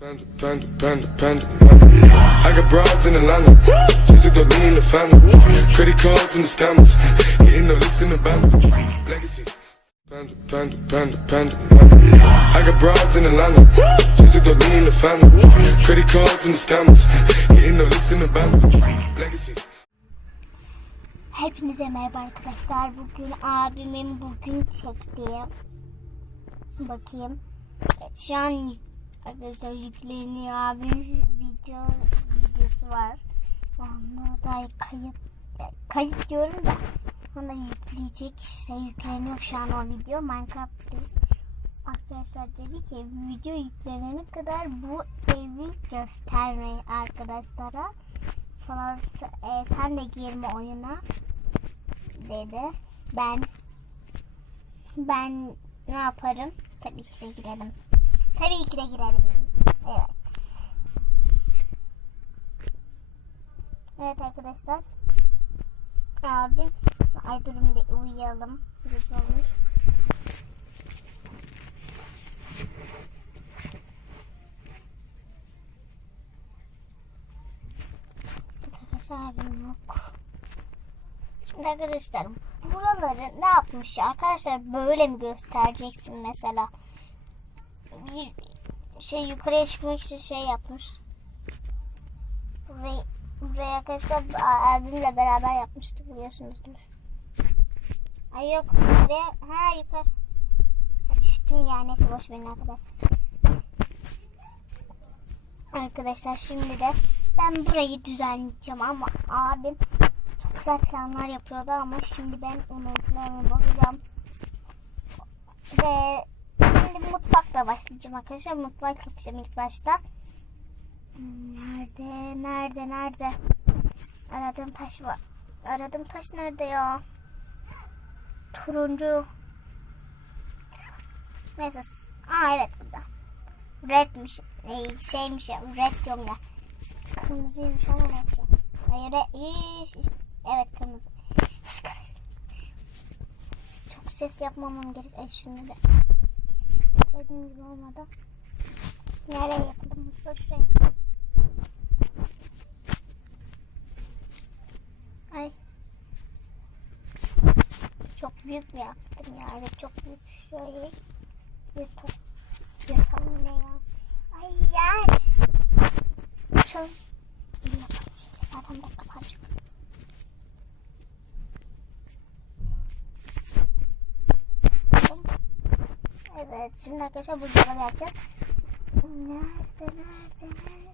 Panda, panda, panda, panda. I got broads in Atlanta. Took the in the family. Credit cards and the scammers. Hitting the licks in the band. Legacies. Panda, panda, panda, panda. I got broads in Atlanta. Took the in the family. Credit cards and the scammers. Hitting the licks in the band. Legacies. Hepinize merhaba arkadaşlar. Bugün abimin bugün çektiği bakayım. Evet, şu an arkadaşlar yükleniyor abimin video videosu var. Ona dair kayıt kayıt diyorum da ona yükleyecek işte yükleniyor şu an o video Minecraft. Arkadaşlar dedi ki video yüklenene kadar bu evi göstermeyin arkadaşlara falan e, sen de girme oyuna dedi. Ben ben ne yaparım? Tabii ki de girelim. Tabii ki de girelim. Evet. Evet arkadaşlar. Abi ay durun bir uyuyalım. Gece olmuş. Arkadaşlar abim yok. Şimdi arkadaşlar buraları ne yapmış? Arkadaşlar böyle mi göstereceksin mesela? Bir şey yukarıya çıkmak için şey yapmış. Burayı, buraya arkadaşlar abimle beraber yapmıştık biliyorsunuzdur. Ay yok buraya ha yukarı. Düştüm ya neyse boş verin arkadaşlar. Arkadaşlar şimdi de ben burayı düzenleyeceğim ama abim çok güzel planlar yapıyordu ama şimdi ben onun planını bozacağım. Ve şimdi mutfakla başlayacağım arkadaşlar. Mutfak yapacağım ilk başta. Nerede? Nerede? Nerede? Aradığım taş var. Aradığım taş nerede ya? Turuncu. Neyse. Aa evet burada. Redmiş. Ee, şeymiş ya. Red diyorum ya. Kırmızıymış ama neyse. Hayır. Evet kırmızı. Arkadaşlar. Çok ses yapmamam gerek. Ay şunu Dediğim gibi olmadı. Nereye yapalım? Şuraya. Ay. Çok büyük mü yaptım ya? Evet çok büyük. Şöyle yatak. Yatalım ne ya? Ay yer. Uçalım. İyi yapalım şöyle. Zaten ben kapanacak. Evet şimdi arkadaşlar buzdolabı yapacağız. Nerede nerede nerede?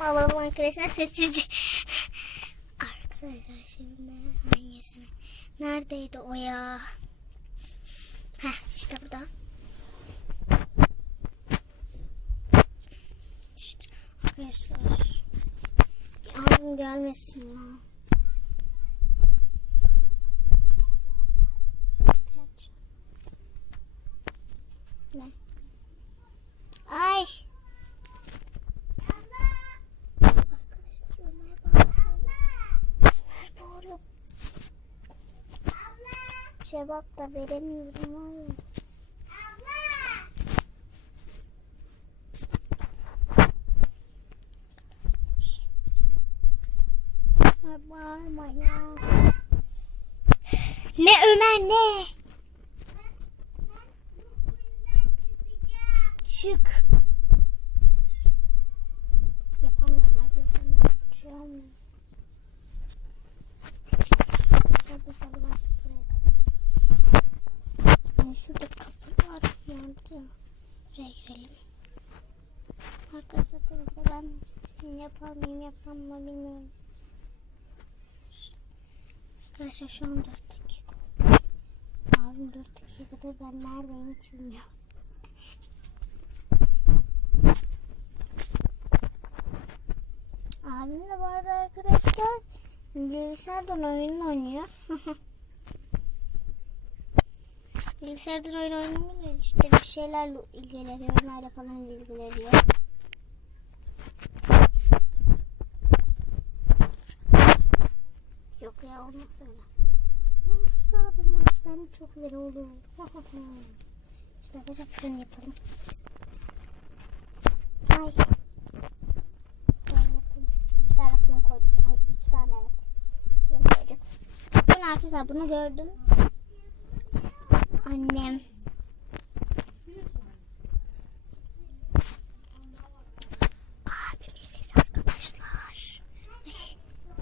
Alalım arkadaşlar sessizce. Arkadaşlar şimdi hangisini? Neredeydi o ya? Heh işte burada. İşte arkadaşlar. Abim gelmesin ya. Ne? Ay. Arkadaşlar Ömer bağırıyor. Ömer bağırıyor. Cevap da veremiyorum var ya. Bağırma ya. Ne Ömer ne? Çık. Yapamıyorum arkadaşlar. ben Şey olmuyor. Bu salon artık buraya kadar. Yani şurada kapı var. Yandı. Buraya girelim. Arkadaşlar tabii ben yapar mıyım yapar mı bilmiyorum. Arkadaşlar şu an 4 dakika. Abim 4 dakikadır ben neredeyim hiç bilmiyorum. Abim de bu arada arkadaşlar bilgisayardan oyun oynuyor. Bilgisayardan oyun oynamıyor işte bir şeylerle ilgileniyor. Oyunlarla falan ilgileniyor. Yok ya olmaz öyle. Mustafa ben çok güzel olur. Şimdi arkadaşlar fırın yapalım. Ay. Ben yapayım. İki tane fırın koyduk. Ay iki tane evet. Fırın koyduk. Ben arkadaşlar bunu gördüm. Annem. Abimin sesi arkadaşlar.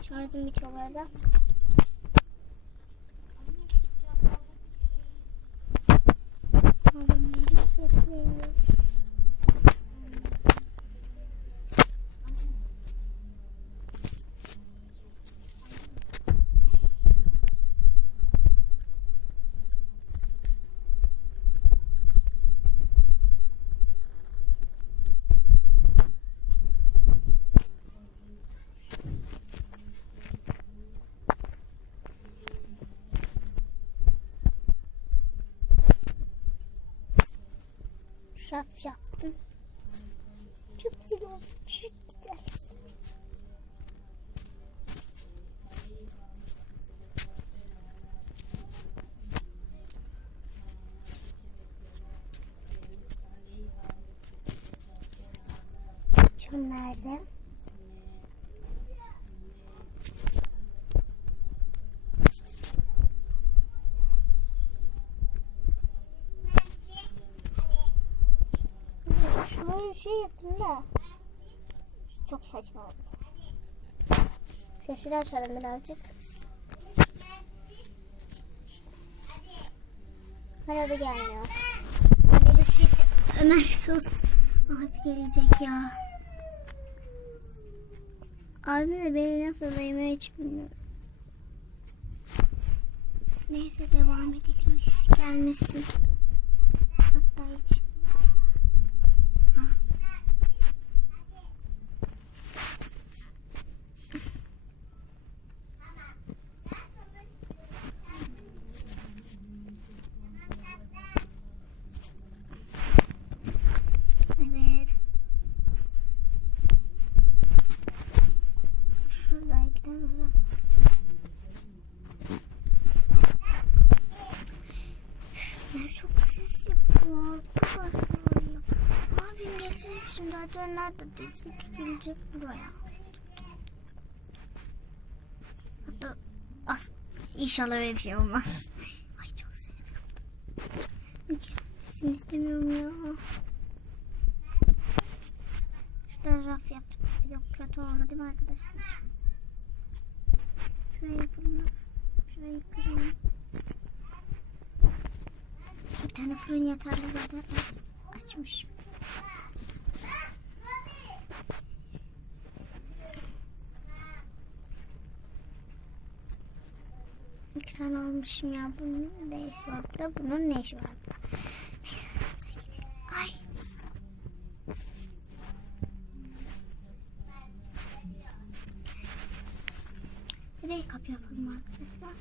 Şarjım bitiyor bu arada. Raf yaptım. Çok güzel oldu. Çok güzel. Şu nerede? Şöyle bir şey yaptım da çok saçma oldu. Sesini açalım birazcık. Hala da gelmiyor. Ömer'in sesi. Ömer sus. Abi gelecek ya. Abi de beni nasıl yemeği hiç bilmiyorum. Neyse devam edelim. Biz gelmesin. Hatta hiç. Evet. Şurada iki tane var. Ne çok ses yapıyor arkadaşlar ya. Abim acaba nerede diyecek gelecek buraya. Hatta as inşallah öyle bir şey olmaz. Ay çok seviyorum. Gelsin istemiyorum ya. Şurada raf yaptık. Yok kötü oldu değil mi arkadaşlar? Şurayı yapalım. Şurayı kırayım. Bir tane fırın yeterli zaten. Açmış. İki tane almışım ya. Bunun ne işi var? Bunun ne işi var? Ay. Nereye kapı yapalım arkadaşlar?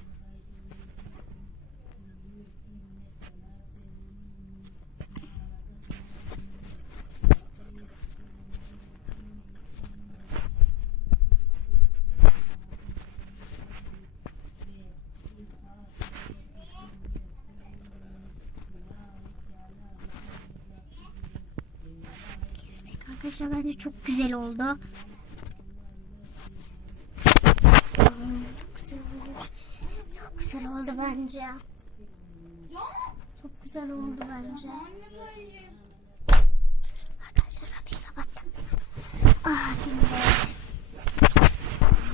Girdik arkadaşlar bence çok güzel oldu. Çok güzel oldu. Çok güzel oldu bence. Çok güzel oldu bence. Arkadaşlar kapıyı kapattım. Abim de.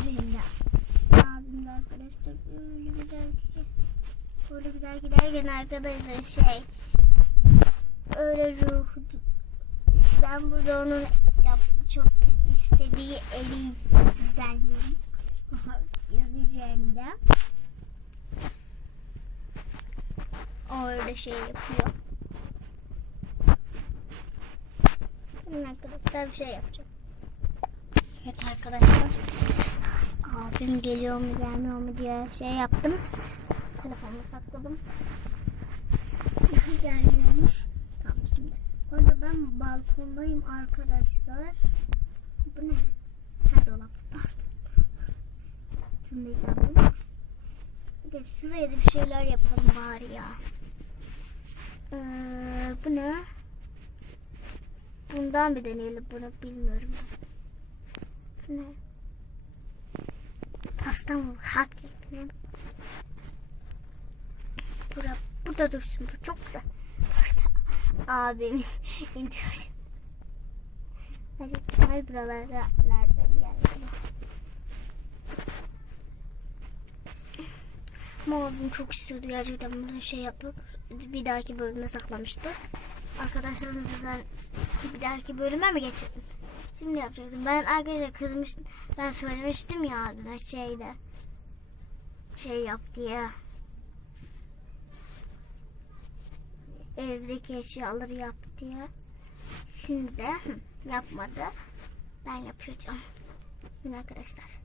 Abim de. Abim de arkadaşlar öyle güzel ki. Öyle güzel giderken arkadaşlar şey. Öyle ruhu. Ben burada onun çok istediği evi düzenliyorum. Yazacağım da. O öyle şey yapıyor. Şimdi arkadaşlar bir şey yapacağım. Evet arkadaşlar. Abim geliyor mu gelmiyor mu diye şey yaptım. Telefonumu sakladım. Gelmemiş. Arada ben balkondayım arkadaşlar. Bu ne? Ha dolap. Pardon. Cümleyi de şuraya da bir şeyler yapalım bari ya. Ee, bu ne? Bundan bir deneyelim bunu bilmiyorum. Bu ne? Pasta mı? Hak ne? Bura, burada dursun. Bu çok güzel. Abim indiriyor. Hadi buralarda nereden geldi? Ama abim çok istiyordu gerçekten bunu şey yapıp bir dahaki bölüme saklamıştı. Arkadaşlarımızdan bir dahaki bölüme mi geçelim? Şimdi yapacaksın. Ben arkadaşlar kızmıştım. Ben söylemiştim ya abime şeyde. Şey yap diye. Evdeki eşyaları yap diye. Şimdi yapmadı. Ben yapacağım. Bakın arkadaşlar.